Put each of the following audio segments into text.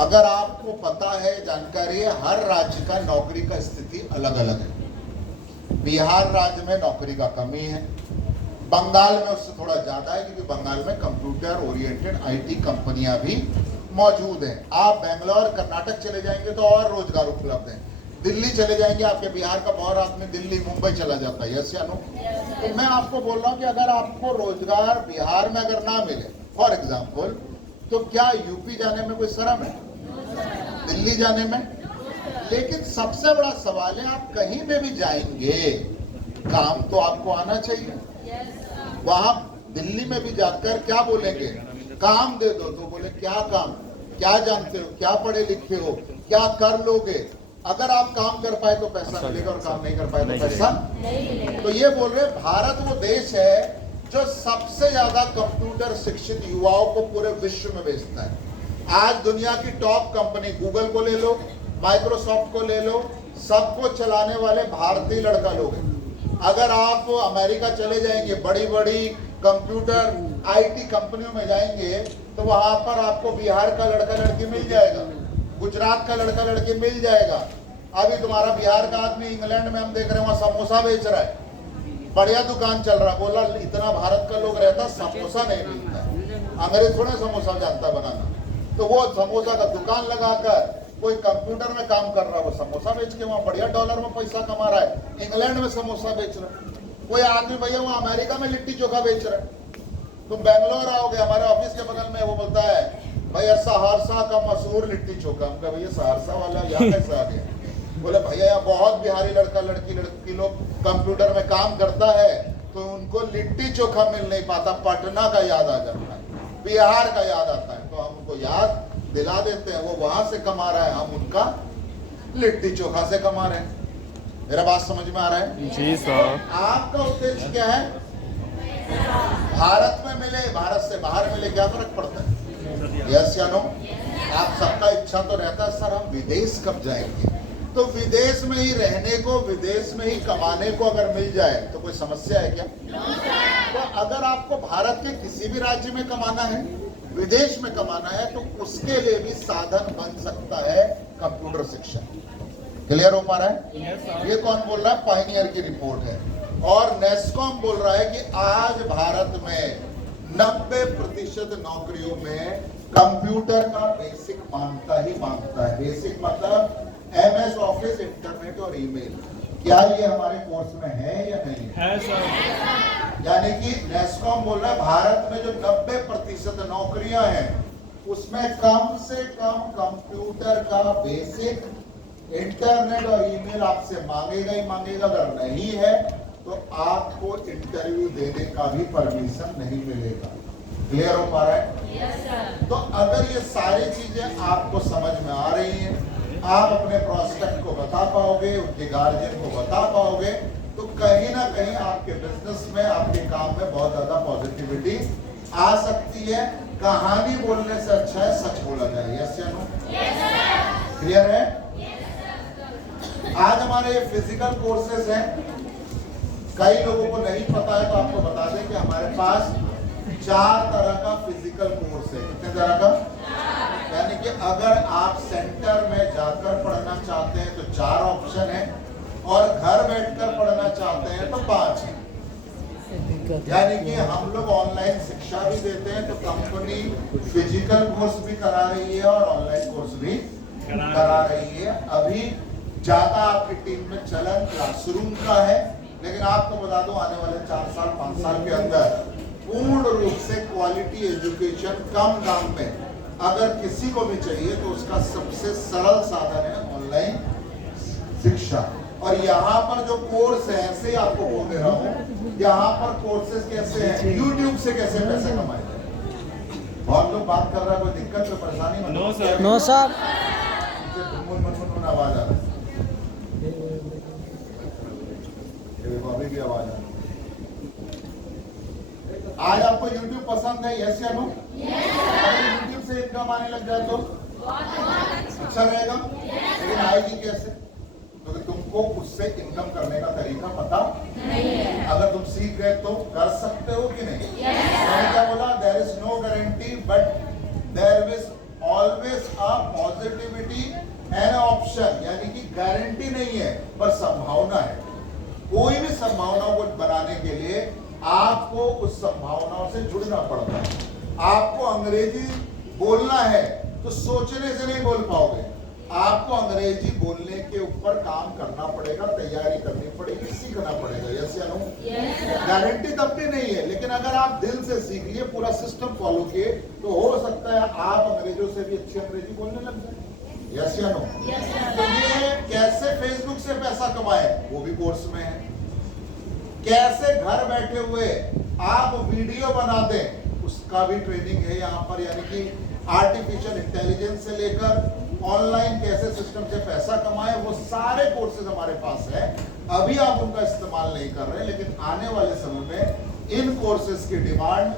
अगर आपको पता है, जानकारी है, हर राज्य का नौकरी का स्थिति अलग अलग है। बिहार राज्य में नौकरी का कमी है, बंगाल में उससे थोड़ा ज्यादा है, क्योंकि बंगाल में कंप्यूटर ओरिएंटेड आईटी कंपनियां भी मौजूद हैं। आप बेंगलोर कर्नाटक चले जाएंगे तो और रोजगार उपलब्ध है। दिल्ली चले जाएंगे, आपके बिहार का बहुत आदमी दिल्ली मुंबई चला जाता है, यस या नो? तो मैं आपको बोल रहा हूँ कि अगर आपको रोजगार बिहार में अगर ना मिले फॉर एग्जाम्पल, तो क्या यूपी जाने में कोई शर्म है? दिल्ली जाने में? लेकिन सबसे बड़ा सवाल है, आप कहीं पे भी जाएंगे काम तो आपको आना चाहिए। वहां दिल्ली में भी जाकर क्या बोलेंगे? काम दे दो, तो बोले क्या काम, क्या जानते हो, क्या पढ़े लिखे हो, क्या कर लोगे? अगर आप काम कर पाए तो पैसा मिलेगा, और काम नहीं कर पाए तो पैसा नहीं। तो ये बोल रहे भारत वो देश है जो सबसे ज्यादा कंप्यूटर शिक्षित युवाओं को पूरे विश्व में भेजता है। आज दुनिया की टॉप कंपनी गूगल को ले लो, माइक्रोसॉफ्ट को ले लो, सबको चलाने वाले भारतीय लड़का लोग हैं। अगर आप अमेरिका चले जाएंगे, बड़ी बड़ी कंप्यूटर आईटी कंपनियों में जाएंगे, तो वहां पर आपको बिहार का लड़का लड़की मिल जाएगा, गुजरात का लड़का लड़की मिल जाएगा। अभी तुम्हारा बिहार का आदमी इंग्लैंड में हम देख रहे हैं, वहां समोसा बेच रहा है, बढ़िया दुकान चल रहा है। बोला इतना भारत का लोग रहता, समोसा नहीं मिलता है। अंग्रेज थोड़ा समोसा जानता बनाना, तो वो समोसा का दुकान लगाकर कोई कंप्यूटर में काम कर रहा है, वो समोसा बेच के वहां बढ़िया डॉलर में पैसा कमा रहा है। इंग्लैंड में समोसा बेच रहा है कोई आदमी, भैया वहां अमेरिका में लिट्टी चोखा बेच रहा है। तुम बैंगलोर आओगे, हमारे ऑफिस के बगल में वो बोलता है भैया सहरसा का मशहूर लिट्टी चोखा। हम कहा भैया सहरसा वाला यहाँ कैसे आ गया? बोले भैया यहाँ बहुत बिहारी लड़का लड़की लोग कंप्यूटर में काम करता है, तो उनको लिट्टी चोखा मिल नहीं पाता, पटना का याद आ जाता है, बिहार का याद आता है, तो हम उनको याद दिला देते हैं। वो वहां से कमा रहा है, हम उनका लिट्टी चोखा से कमा रहे हैं। मेरा बात समझ में आ रहा है? जी सर। आपका उद्देश्य क्या है? भारत में मिले, भारत से बाहर मिले, क्या फर्क पड़ता है? यस या नो? आप सबका इच्छा तो रहता है सर हम विदेश कब जाएंगे, तो विदेश में ही रहने को, विदेश में ही कमाने को अगर मिल जाए तो कोई समस्या है क्या? तो अगर आपको भारत के किसी भी राज्य में कमाना है, विदेश में कमाना है, तो उसके लिए भी साधन बन सकता है कंप्यूटर शिक्षा। क्लियर हो पा रहा है? ये कौन बोल रहा है? पायनियर की रिपोर्ट है। और नेस्कॉम बोल रहा है कि आज भारत में 90% नौकरियों में कंप्यूटर का बेसिक मांगता ही मांगता है। बेसिक मतलब MS ऑफिस, इंटरनेट और ईमेल। क्या ये हमारे कोर्स में है या नहीं है? सर। यानी कि नेस्कॉम बोल रहा है भारत में जो 90% नौकरियां हैं, उसमें कम से कम कंप्यूटर का बेसिक, इंटरनेट और ईमेल आपसे मांगेगा ही मांगेगा। अगर नहीं है तो आपको इंटरव्यू देने का भी परमिशन नहीं मिलेगा। क्लियर हो पा रहा है? Yes sir. तो अगर ये सारी चीजें आपको समझ में आ रही हैं, आप अपने प्रोस्पेक्ट को बता पाओगे, उनके गार्जियन को बता पाओगे, तो कहीं ना कहीं आपके बिजनेस में, आपके काम में बहुत ज्यादा पॉजिटिविटी आ सकती है। कहानी बोलने से अच्छा है सच बोला जाए। यस या नो? क्लियर है? आज हमारे ये फिजिकल कोर्सेज हैं, कई लोगों को नहीं पता है, तो आपको बता दें कि हमारे पास 4 तरह का फिजिकल कोर्स है। कितने तरह का? यानी कि अगर आप सेंटर में जाकर पढ़ना चाहते हैं तो 4 ऑप्शन है, और घर बैठकर पढ़ना चाहते हैं तो 5 है। यानी कि हम लोग ऑनलाइन शिक्षा भी देते हैं, तो कंपनी फिजिकल कोर्स भी करा रही है और ऑनलाइन कोर्स भी करा रही है। अभी ज्यादा आपकी टीम में चलन क्लासरूम का है, लेकिन आपको बता दूं आने वाले 4 साल 5 साल के अंदर पूर्ण रूप से क्वालिटी एजुकेशन कम दाम में अगर किसी को भी चाहिए तो उसका सबसे सरल साधन है ऑनलाइन शिक्षा। और यहाँ पर जो कोर्स है, ऐसे ही आपको बोल दे रहा हूँ, यहाँ पर कोर्सेज कैसे हैं, यूट्यूब से कैसे पैसे कमाए जाए। बहुत लोग बात कर रहा है, कोई दिक्कत कोई परेशानी? No sir. No sir. आवाज आ रहा है, अभी भी आवाज आ रही है। आज आपको YouTube पसंद है? यस या नो? अगर YouTube से इनकम आने लग जाए तो अच्छा रहेगा, लेकिन आएगी कैसे? क्योंकि तुमको उससे इनकम करने का तरीका पता नहीं है। अगर तुम सीख गए तो कर सकते हो कि नहीं? मैंने क्या बोला? There is no guarantee but there is always a positivity an option, यानी कि गारंटी नहीं है पर संभावना है। कोई भी संभावनाओं को बनाने के लिए आपको उस संभावनाओं से जुड़ना पड़ता है। आपको अंग्रेजी बोलना है तो सोचने से नहीं बोल पाओगे, आपको अंग्रेजी बोलने के ऊपर काम करना पड़ेगा, तैयारी करनी पड़ेगी, सीखना पड़ेगा। यस या नो? गारंटी तब भी नहीं है, लेकिन अगर आप दिल से सीख लिए, पूरा सिस्टम फॉलो किए, तो हो सकता है आप अंग्रेजों से भी अच्छी अंग्रेजी बोलने लग जाए। यस या नो? तो ये कैसे फेसबुक से पैसा कमाए, वो भी कोर्स में है। कैसे घर बैठे हुए आप वीडियो बना दें, उसका भी ट्रेनिंग है यहाँ पर, यानी कि आर्टिफिशियल इंटेलिजेंस से लेकर ऑनलाइन कैसे सिस्टम से पैसा कमाए, वो सारे कोर्सेज हमारे पास है। अभी आप उनका इस्तेमाल नहीं कर रहे, लेकिन आने वाले समय में इन कोर्सेज की डिमांड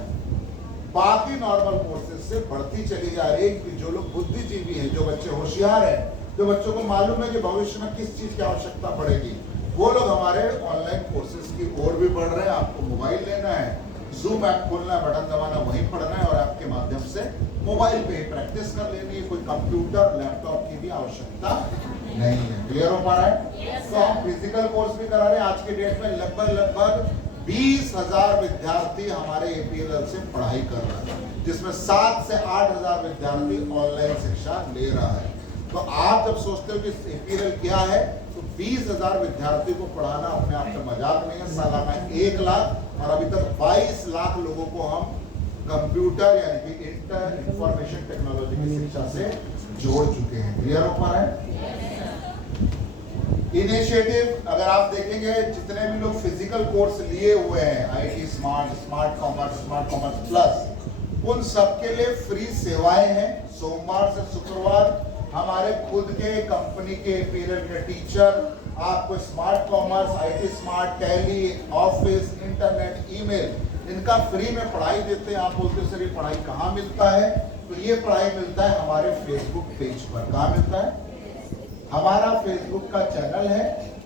बाकी नॉर्मल कोर्सेज से बढ़ती चली जा रही है। कि जो लोग बुद्धिजीवी हैं, जो बच्चे होशियार हैं, जो बच्चों को मालूम है कि भविष्य में किस चीज की आवश्यकता पड़ेगी, वो लोग हमारे ऑनलाइन कोर्सेज की ओर भी बढ़ रहे हैं। आपको मोबाइल लेना है, जूम ऐप खोलना है, बटन दबाना, वहीं पढ़ना है और आपके माध्यम से मोबाइल पे ही प्रैक्टिस कर लेनी है। कोई कंप्यूटर लैपटॉप की भी आवश्यकता नहीं है। क्लियर हो पा रहा है? तो हम फिजिकल कोर्स भी करा रहे हैं। आज के डेट में लगभग 20,000 विद्यार्थी हमारे एपीएलएल से पढ़ाई कर रहे हैं, जिसमें 7 से 8,000 विद्यार्थी ऑनलाइन शिक्षा ले रहा है। तो आप जब सोचते हो कि एपीएलएल क्या है, तो 20,000 विद्यार्थी को पढ़ाना अपने आप में मजाक नहीं है। सालाना 1 लाख, और अभी तक 22 लाख लोगों को हम कंप्यूटर यानी कि इंफॉर्मेशन टेक्नोलॉजी की शिक्षा से जोड़ चुके हैं। क्लियर हो पा रहा है? इनिशिएटिव अगर आप देखेंगे, जितने भी लोग फिजिकल कोर्स लिए हुए हैं, IT smart, smart commerce plus, उन सबके लिए फ्री सेवाएं हैं। सोमवार से शुक्रवार हमारे खुद के कंपनी के एपीएलएल के टीचर आपको smart commerce, IT smart, tally, office, internet, email, इनका फ्री में पढ़ाई देते हैं। आप बोलते सर ये पढ़ाई कहाँ मिलता है? तो ये पढ़ाई मिलता है हमारे फेसबुक पेज पर। कहाँ मिलता है? हमारा फेसबुक का चैनल है,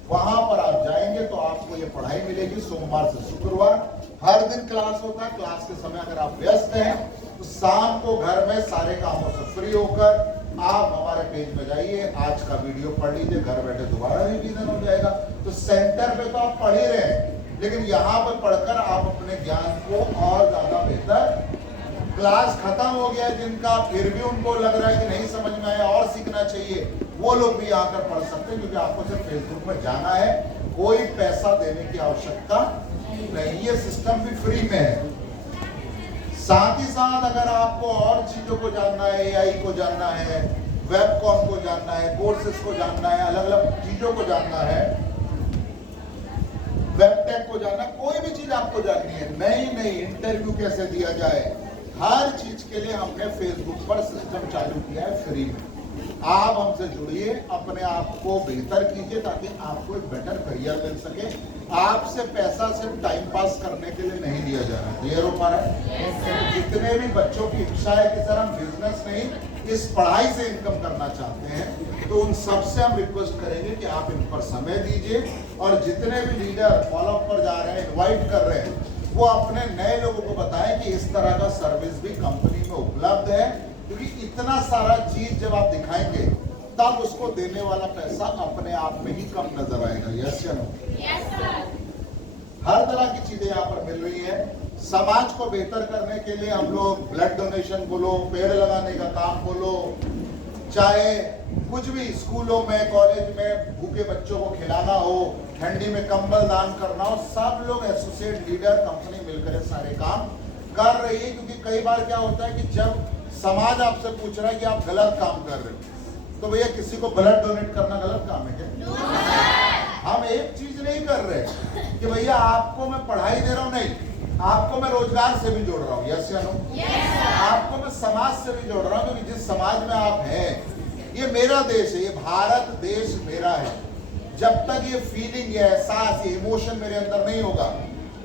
वहां पर आप जाएंगे तो आपको ये पढ़ाई मिलेगी। सोमवार से शुक्रवार हर दिन क्लास होता है। क्लास के समय अगर आप व्यस्त हैं तो शाम को घर में सारे कामों से फ्री होकर आप हमारे पेज में जाइए, आज का वीडियो पढ़ लीजिए, घर बैठे दोबारा रिवीजन हो जाएगा। तो सेंटर पे तो आप पढ़ ही रहे हैं, लेकिन यहाँ पर पढ़कर आप अपने ज्ञान को और ज्यादा बेहतर, क्लास खत्म हो गया जिनका, फिर भी उनको लग रहा है कि नहीं समझ में आया और सीखना चाहिए, वो लोग भी आकर पढ़ सकते हैं। क्योंकि आपको सिर्फ फेसबुक में जाना है, कोई पैसा देने की आवश्यकता नहीं, ये सिस्टम भी फ्री में है। साथ ही साथ अगर आपको और चीजों को जानना है, एआई को जानना है, वेबकॉम को जानना है, कोर्सेज को जानना है, अलग अलग चीजों को जानना है, वेबटेक को जानना, कोई भी चीज आपको जाननी है, नई इंटरव्यू कैसे दिया जाए, हर चीज के लिए हमने फेसबुक पर सिस्टम चालू किया है फ्री में। आप हमसे जुड़िए, अपने आप को बेहतर कीजिए ताकि आपको एक बेटर करियर मिल सके। आपसे पैसा सिर्फ टाइम पास करने के लिए नहीं दिया जा रहा है। क्लियर हो पा रहा है? जितने भी बच्चों की इच्छा है कि सर हम बिजनेस नहीं, इस पढ़ाई से इनकम करना चाहते हैं, तो उन सबसे हम रिक्वेस्ट करेंगे कि आप इन पर समय दीजिए। और जितने भी लीडर फॉलोअप पर जा रहे हैं, इन्वाइट कर रहे हैं, वो अपने नए लोगों को बताएं कि इस तरह का सर्विस भी कंपनी में उपलब्ध है। क्योंकि इतना सारा चीज जब आप दिखाएंगे तब उसको देने वाला पैसा अपने आप में ही कम नजर आएगा। यस या नो? हर तरह की चीजें यहाँ पर मिल रही है। समाज को बेहतर करने के लिए हम लोग ब्लड डोनेशन बोलो, पेड़ लगाने का काम बोलो, चाहे कुछ भी स्कूलों में, कॉलेज में भूखे बच्चों को खिलाना हो, ठंडी में कंबल दान करना हो, सब लोग एसोसिएट लीडर कंपनी मिलकर सारे काम कर रही है। क्योंकि कई बार क्या होता है कि जब समाज आपसे पूछ रहा है कि आप गलत काम कर रहे हो, तो भैया किसी को ब्लड डोनेट करना गलत काम है क्या? हम एक चीज नहीं कर रहे कि भैया आपको मैं पढ़ाई दे रहा हूं, नहीं, आपको मैं रोजगार से भी जोड़ रहा हूँ। यस या नो? आपको मैं समाज से भी जोड़ रहा हूँ। क्योंकि जिस समाज में आप हैं, ये मेरा देश है, ये भारत देश मेरा है। जब तक ये फीलिंग, ये एहसास, ये इमोशन मेरे अंदर नहीं होगा,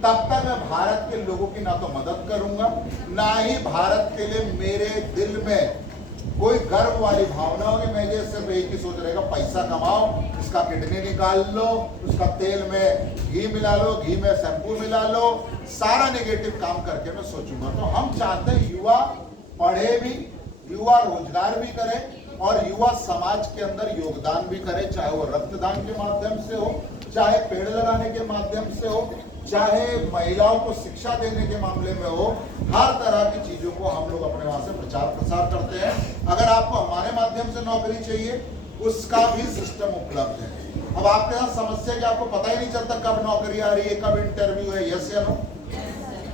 तब तक मैं भारत के लोगों की ना तो मदद करूंगा, ना ही भारत के लिए मेरे दिल में कोई गर्व वाली भावना होगी। मैं ये सिर्फ एक ही सोच रहेगा, पैसा कमाओ, इसका किडनी निकाल लो, उसका तेल में घी मिला लो, घी में शैम्पू मिला लो, सारा नेगेटिव काम करके मैं सोचूंगा। तो हम चाहते हैं युवा पढ़े भी, युवा रोजगार भी करे और युवा समाज के अंदर योगदान भी करे, चाहे वो रक्तदान के माध्यम से हो, चाहे पेड़ लगाने के माध्यम से हो, चाहे महिलाओं को शिक्षा देने के मामले में हो। हर तरह की चीजों को हम लोग अपने वहां से प्रचार प्रसार करते हैं। अगर आपको हमारे माध्यम से नौकरी चाहिए, उसका भी सिस्टम उपलब्ध है। अब आपके साथ समस्या कि आपको पता ही नहीं चलता कब नौकरी आ रही है, कब इंटरव्यू है, यस या नो।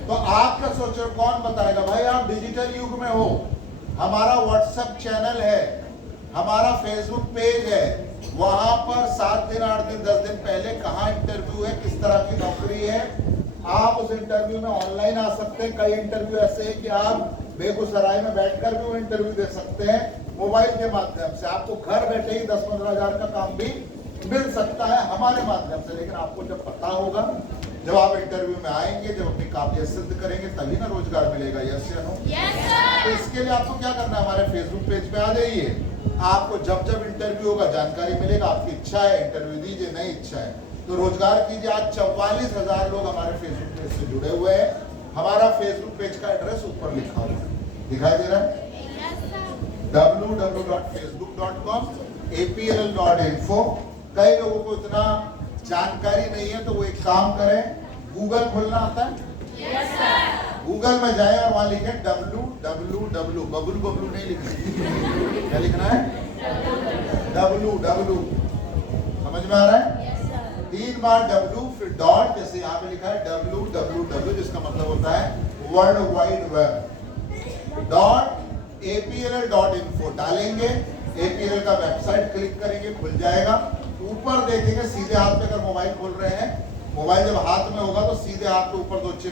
तो आप क्या सोच रहे हो, कौन बताएगा? भाई आप डिजिटल युग में हो, हमारा व्हाट्सएप चैनल है, हमारा फेसबुक पेज है, वहां पर 7 दिन 8 दिन 10 दिन पहले कहाँ इंटरव्यू है, किस तरह की नौकरी है, आप उस इंटरव्यू में ऑनलाइन आ सकते हैं। कई इंटरव्यू ऐसे हैं कि आप बेगूसराय में बैठकर भी वो इंटरव्यू दे सकते हैं मोबाइल के माध्यम से। आपको घर बैठे ही 10-15 हजार का काम भी मिल सकता है हमारे माध्यम से। लेकिन आपको जब पता होगा, जब आप इंटरव्यू में आएंगे, जब अपनी काबिलियत सिद्ध करेंगे, तभी ना रोजगार मिलेगा, यस या नो। तो इसके लिए आपको क्या करना है, हमारे फेसबुक पेज पे आ जाइए। आपको जब जब इंटरव्यू होगा जानकारी मिलेगा। आपकी इच्छा है इंटरव्यू दीजिए, नहीं इच्छा है तो रोजगार कीजिए। आज 44,000 लोग हमारे फेसबुक पेज से जुड़े हुए हैं। हमारा फेसबुक पेज का एड्रेस ऊपर लिखा हुआ है, दिखाई दे रहा है, www.facebook.com apl.info। कई लोगों को इतना जानकारी नहीं है, तो वो एक काम करें, गूगल खोलना आता है, गूगल में जाए और वहां लिखे www, बबलू बबलू नहीं लिखना, क्या लिखना है, www। समझ में आ रहा है? 3 बार W फिर डॉट, जैसे यहाँ पे लिखा है www, जिसका मतलब होता है वर्ल्ड वाइड वेब, .apl.info डालेंगे। APL का वेबसाइट क्लिक करेंगे, खुल जाएगा। ऊपर देखेंगे सीधे हाथ पे, अगर मोबाइल खोल रहे हैं, मोबाइल जब हाथ में होगा तो सीधे हाथ के ऊपर 2 चिन्ह